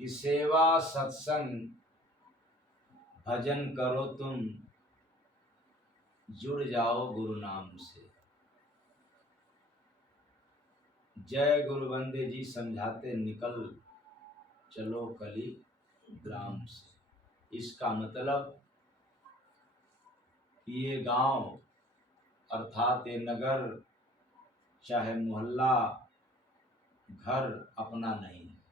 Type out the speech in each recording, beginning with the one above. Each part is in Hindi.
कि सेवा सत्संग भजन करो तुम, जुड़ जाओ गुरु नाम से। जय गुरु बंदे जी समझाते निकल चलो कली ग्राम से। इसका मतलब ये गांव अर्थात ये नगर चाहे मोहल्ला घर अपना नहीं है।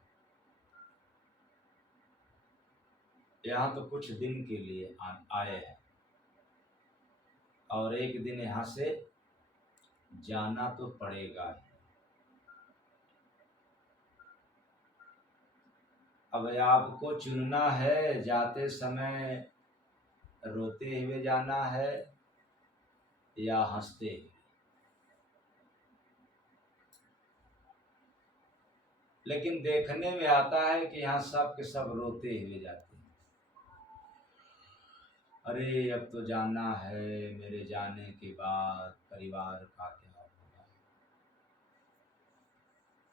यहाँ तो कुछ दिन के लिए आए हैं और एक दिन यहाँ से जाना तो पड़ेगा ही। अब आपको चुनना है, जाते समय रोते हुए जाना है या हंसते हुए। लेकिन देखने में आता है कि यहाँ सब के सब रोते हुए जाते हैं। अरे अब तो जाना है, मेरे जाने के बाद परिवार का क्या होगा,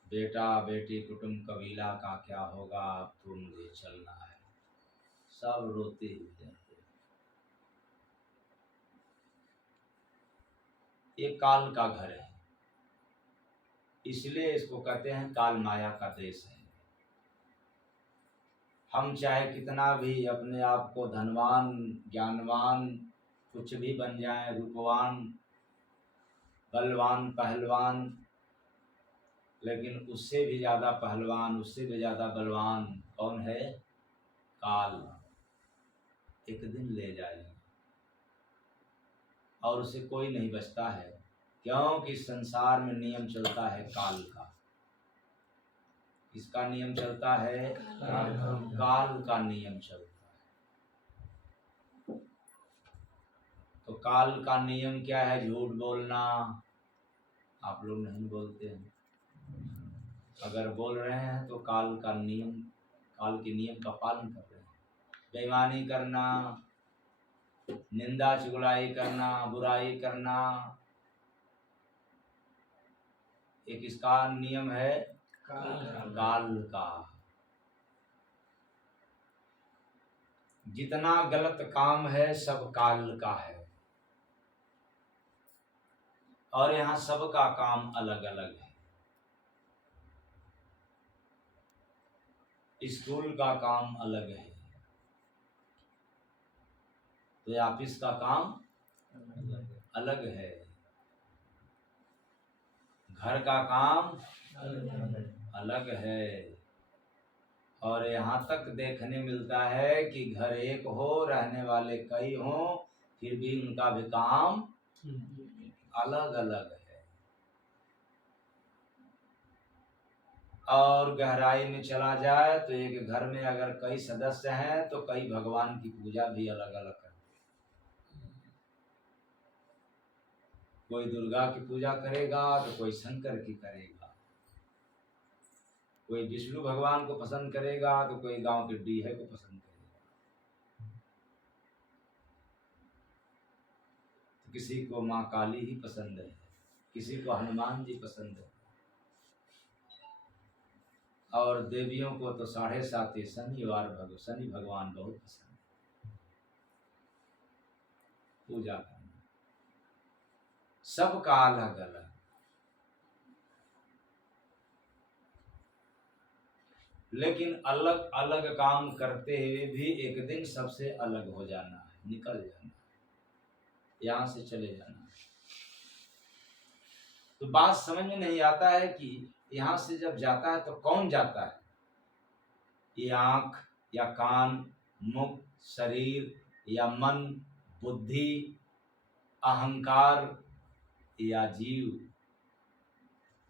बेटा बेटी कुटुंब कबीला का क्या होगा, अब तो मुझे चलना है। सब रोते हुए जाते हैं। ये काल का घर है, इसलिए इसको कहते हैं काल माया का देश है। हम चाहे कितना भी अपने आप को धनवान ज्ञानवान कुछ भी बन जाए, रूपवान बलवान पहलवान, लेकिन उससे भी ज़्यादा पहलवान उससे भी ज़्यादा बलवान कौन है? काल। एक दिन ले जाएगा और उसे कोई नहीं बचता है, क्योंकि संसार में नियम चलता है काल का। किसका नियम चलता है? काल का नियम चलता है। तो काल का नियम क्या है? झूठ बोलना। आप लोग नहीं बोलते हैं, अगर बोल रहे हैं तो काल का नियम, काल के नियम का पालन कर रहे हैं। बेईमानी करना, निंदा चुगलाई करना, बुराई करना, एक इसका नियम है काल का। जितना गलत काम है सब काल का है, और यहाँ सबका काम अलग अलग है। स्कूल का काम अलग है, तो ऑफिस का काम अलग है, घर का काम अलग है। और यहाँ तक देखने मिलता है कि घर एक हो, रहने वाले कई हों, फिर भी उनका भी काम अलग अलग है। और गहराई में चला जाए तो एक घर में अगर कई सदस्य हैं तो कई भगवान की पूजा भी अलग अलग करते हैं। कोई दुर्गा की पूजा करेगा तो कोई शंकर की करेगा, कोई विष्णु भगवान को पसंद करेगा तो कोई गांव के डीहे को पसंद करेगा, तो किसी को माँ काली ही पसंद है, किसी को हनुमान जी पसंद है, और देवियों को तो 7.5 शनि भगवान बहुत पसंद है पूजा करना। सबका अलग अलग, लेकिन अलग अलग काम करते हुए भी एक दिन सबसे अलग हो जाना है, निकल जाना है, यहाँ से चले जाना है। तो बात समझ में नहीं आता है कि यहाँ से जब जाता है तो कौन जाता है? ये आँख या कान, मुख, शरीर या मन, बुद्धि, अहंकार या जीव,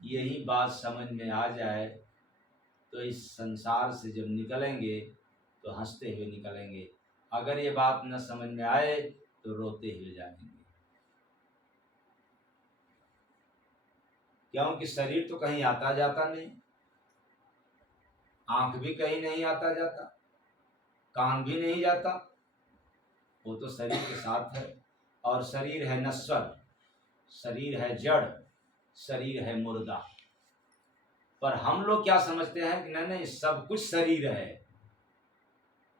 यही बात समझ में आ जाए तो इस संसार से जब निकलेंगे तो हंसते हुए निकलेंगे। अगर ये बात न समझ में आए तो रोते हुए जाएंगे, क्योंकि शरीर तो कहीं आता जाता नहीं, आंख भी कहीं नहीं आता जाता, कान भी नहीं जाता, वो तो शरीर के साथ है। और शरीर है नश्वर, शरीर है जड़, शरीर है मुर्दा। पर हम लोग क्या समझते हैं कि नहीं नहीं सब कुछ शरीर है,